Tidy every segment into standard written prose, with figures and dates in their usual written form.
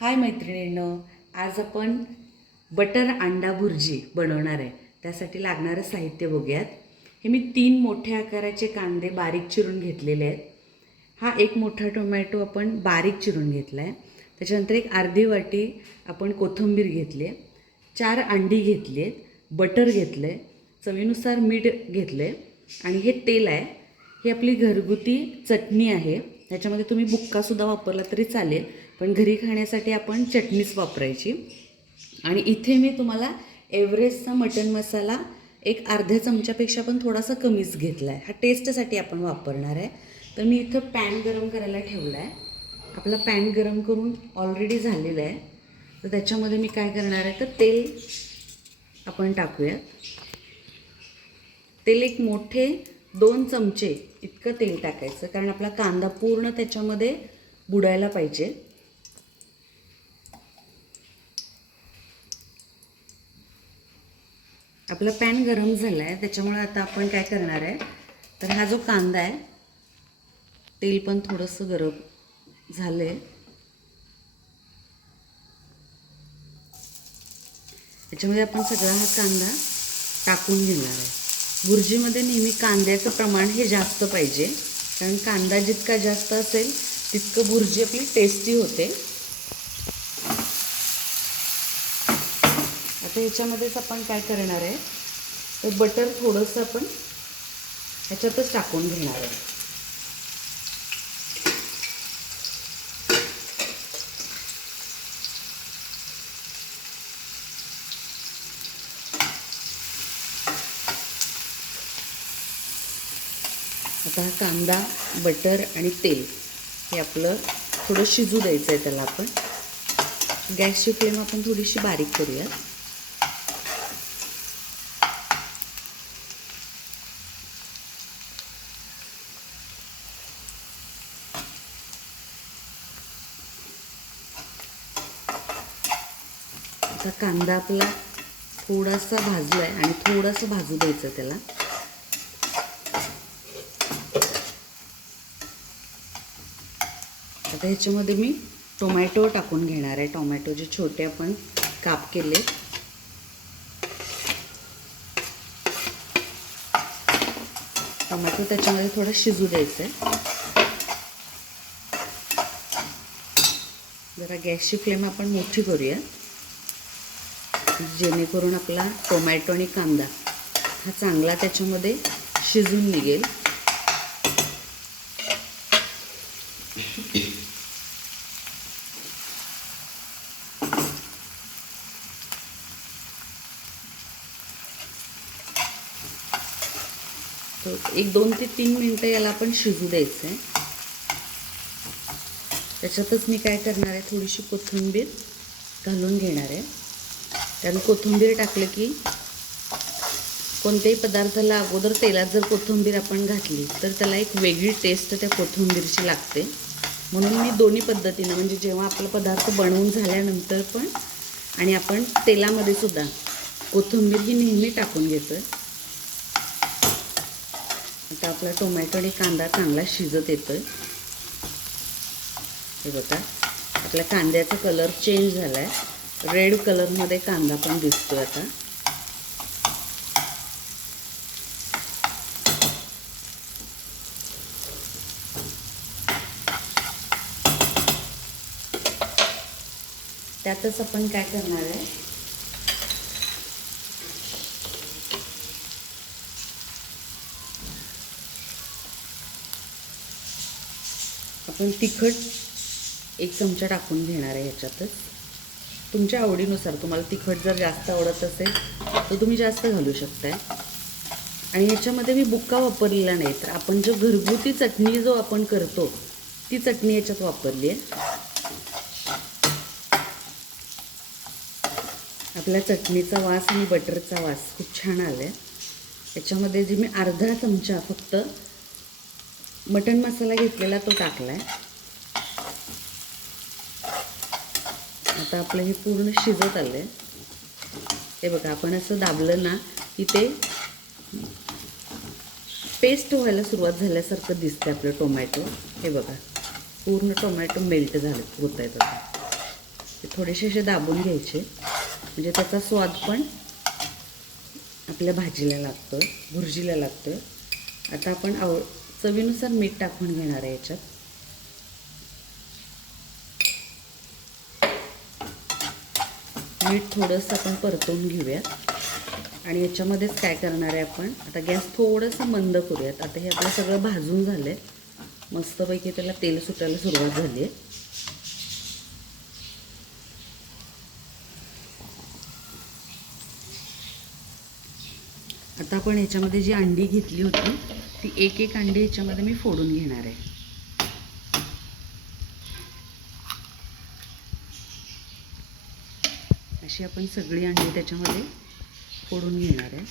हाय मैत्रिणींनो, आज आपण बटर अंडा भुर्जी बनवणार आहे. त्यासाठी लागणारं साहित्य बघूयात. हे मी 3 मोठ्या आकाराचे कांदे बारीक चिरून घेतलेले आहेत. हा एक मोठा टोमॅटो आपण बारीक चिरून घेतला आहे. त्याच्यानंतर एक अर्धी वाटी आपण कोथिंबीर घेतली आहे. 4 अंडी घेतली आहेत. बटर घेतलं आहे. चवीनुसार मीठ घेतलं आहे. आणि हे तेल आहे. ही आपली घरगुती चटणी आहे. ह्याच्यामध्ये तुम्ही बुक्कासुद्धा वापरला तरी चालेल, पण घरी खाण्यासाठी आपण चटणीच वापरायची. आणि इथे मी तुम्हाला एव्हरेस्टचा मटन मसाला एक अर्ध्या चमच्यापेक्षा पण थोडासा कमीच घेतला आहे. हा टेस्टसाठी आपण वापरणार आहे. तर मी इथं पॅन गरम करायला ठेवला आहे. आपला पॅन गरम करून ऑलरेडी झालेला आहे. तर त्याच्यामध्ये मी काय करणार आहे, तर तेल आपण टाकूयात. तेल एक मोठे 2 चमचे इतकं तेल टाकायचं, कारण आपला कांदा पूर्ण त्याच्यामध्ये बुडायला पाहिजे. आपला पॅन गरम झाला आहे, त्याच्यामुळे आता आपण काय करणार आहे, तर हा जो कांदा आहे, तेल पण थोडंसं गरम झालं आहे. त्याच्यामध्ये आपण सगळा हा कांदा टाकून घेणार आहे. भुर्जीमध्ये नेहमी कांद्याचं प्रमाण हे जास्त पाहिजे, कारण कांदा जितका जास्त असेल तितकं भुर्जी आपली टेस्टी होते. आता ह्याच्यामध्येच आपण काय करणार आहे, तर बटर थोडंसं आपण ह्याच्यातच टाकून घेणार आहे. आता हा कांदा, बटर आणि तेल हे आपलं थोडं शिजू द्यायचं आहे. त्याला आपण गॅसची फ्लेम आपण थोडीशी बारीक करूया. आता कांदा आपला थोडासा भाजला आहे आणि थोडंसं भाजू द्यायचं त्याला. आता ह्याच्यामध्ये मी टोमॅटो टाकून घेणार आहे. टोमॅटो जे छोटे आपण काप केले, टोमॅटो त्याच्यामध्ये थोडं शिजू द्यायचं आहे. जरा गॅसची फ्लेम आपण मोठी करूया, जेणेकरून आपला टोमॅटो आणि कांदा हा चांगला त्याच्यामध्ये शिजून निघेल. एक 2 ते 3 मिनटं याला आपण शिजू द्यायचं आहे. त्याच्यातच मी काय करणार आहे, थोडीशी कोथिंबीर घालून घेणार आहे. कारण कोथिंबीर टाकलं की कोणत्याही पदार्थाला अगोदर तेलात जर कोथिंबीर आपण घातली तर त्याला एक वेगळी टेस्ट त्या कोथिंबीरची लागते. म्हणून मी दोन्ही पद्धतीनं, म्हणजे जेव्हा आपला पदार्थ बनवून झाल्यानंतर पण आणि आपण तेलामध्ये सुद्धा कोथिंबीर ही नेहमी टाकून घेतो आहे. आता आपला टोमॅटो आणि कांदा चांगला शिजत येतोय. हे बघा, आपल्या कांद्याचा कलर चेंज झाला आहे. रेड कलरमध्ये कांदा पण दिसतोय आता. त्यातच आपण काय करणार आहे, आपण तिखट 1 चमचा टाकून घेणार आहे ह्याच्यातच. तुमच्या आवडीनुसार, तुम्हाला तिखट जर जास्त आवडत असेल तर तुम्ही जास्त घालू शकताय. आणि ह्याच्यामध्ये मी बुक्का वापरलेला नाही, तर आपण जो घरगुती चटणी जो आपण करतो ती चटणी ह्याच्यात वापरली आहे. आपल्या चटणीचा वास आणि बटरचा वास खूप छान आला आहे. याच्यामध्ये जे मी अर्धा चमचा फक्त मटण मसाला घेतलेला तो टाकला आहे. आता आपलं हे पूर्ण शिजत आलं आहे. हे बघा, आपण असं दाबलं ना की ते पेस्ट व्हायला सुरुवात झाल्यासारखं दिसतं आपलं टोमॅटो. हे बघा, पूर्ण टोमॅटो मेल्ट झाले होत आहेत आता. थोडेसे असे दाबून घ्यायचे म्हणजे त्याचा स्वाद पण आपल्या भाजीला लागतो, भुर्जीला लागतं. आता आपण चवीनुसार मीठ टाकून घेणार आहे याच्यात. मीठ थोडंसं आपण परतवून घेऊयात आणि याच्यामध्येच काय करणार आहे आपण, आता गॅस थोडंसं मंद करूयात. आता हे आपलं सगळं भाजून झालं आहे, मस्तपैकी त्याला तेल सुटायला सुरुवात झाली आहे. आता आपण ह्याच्यामध्ये जी अंडी घेतली होती ती एक एक अंडी ह्याच्यामध्ये मी फोडून घेणार आहे. अशी आपण सगळी अंडी त्याच्यामध्ये फोडून घेणार आहे.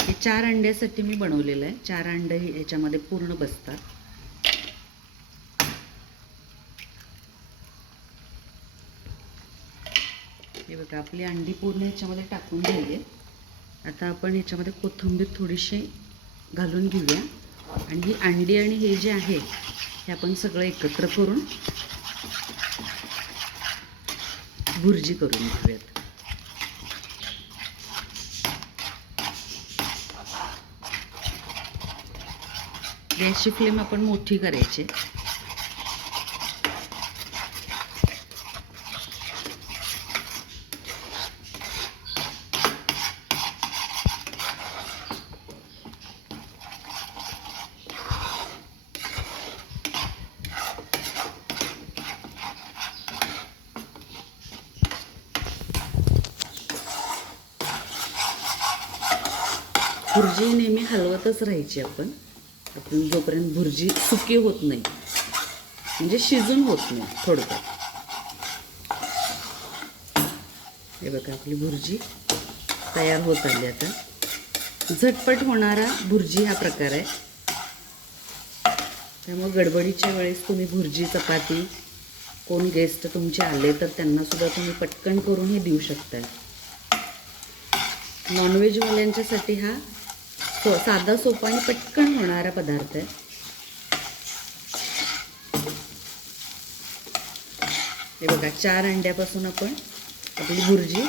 हे 4 अंड्यासाठी मी बनवलेलं आहे. 4 अंडे ह्याच्यामध्ये पूर्ण बसतात. हे बघा आपली अंडी पूर्ण ह्याच्यामध्ये टाकून झाली आहे. आता आपण ह्याच्यामध्ये कोथिंबीर थोडीशी घालून घेऊया आणि ही अंडी आणि हे जे आहे हे आपण सगळं एकत्र करून भुर्जी करून घेऊयात. गॅसची फ्लेम आपण मोठी करायची. भुर्जी नेहमी हलवतच राहायची आपण जोपर्यंत भुर्जी सुकी होत नाही, म्हणजे शिजून होत नाही थोडक्यात. हे बघा आपली भुर्जी तयार होत आली. आता झटपट होणारा भुर्जी हा प्रकार आहे, त्यामुळे गडबडीच्या वेळेस तुम्ही भुर्जी चपाती, कोण गेस्ट तुमचे आले तर त्यांनासुद्धा तुम्ही पटकन करून हे देऊ शकता. नॉनव्हेजवाल्यांच्यासाठी हा साधा सोपा आणि पटकन होणारा पदार्थ आहे. हे बघा 4 अंड्यापासून आपण आपली भुर्जी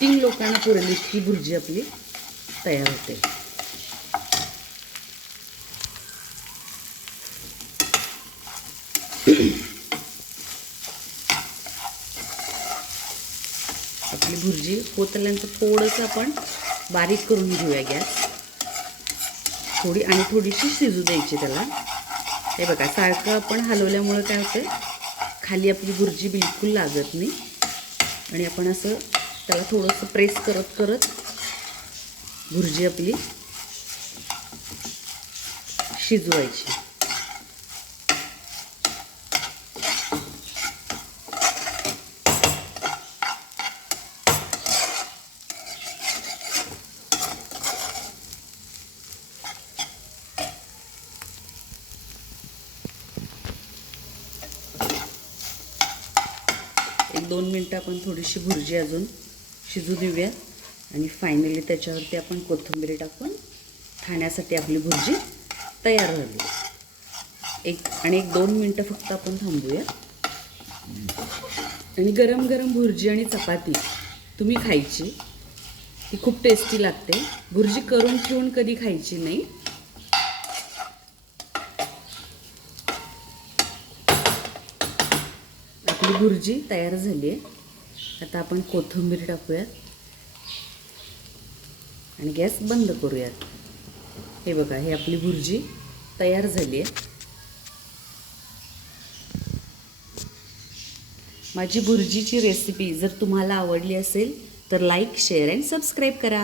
3 लोकांना पुरेल इतकी भुर्जी आपली तयार होते. आपली भुर्जी होत आल्यानंतर थोडंसं आपण बारीक करून घेऊया गॅस आणि थोडीशी शिजू द्यायची त्याला. हे बघा सारखं आपण हलवल्यामुळे काय होतं, खाली आपली भुर्जी बिलकुल लागत नाही आणि आपण असं त्याला थोडंसं प्रेस करत करत भुर्जी आपली शिजवायची. एक 2 मिनटं आपण थोडीशी भुर्जी अजून शिजू देऊया आणि फायनली त्याच्यावरती आपण कोथिंबीर टाकून खाण्यासाठी आपली भुर्जी तयार झाली. एक 2 मिनटं फक्त आपण थांबूया आणि गरम गरम भुर्जी आणि चपाती तुम्ही खायची. ती खूप टेस्टी लागते. भुर्जी करून ठेवून कधी खायची नाही. आपली भुर्जी तयार झाली आहे. आता आपण कोथिंबीर टाकूयात आणि गॅस बंद करूयात. हे बघा हे आपली भुर्जी तयार झाली आहे. माझी भुर्जीची रेसिपी जर तुम्हाला आवडली असेल तर लाईक, शेअर अँड सबस्क्राईब करा.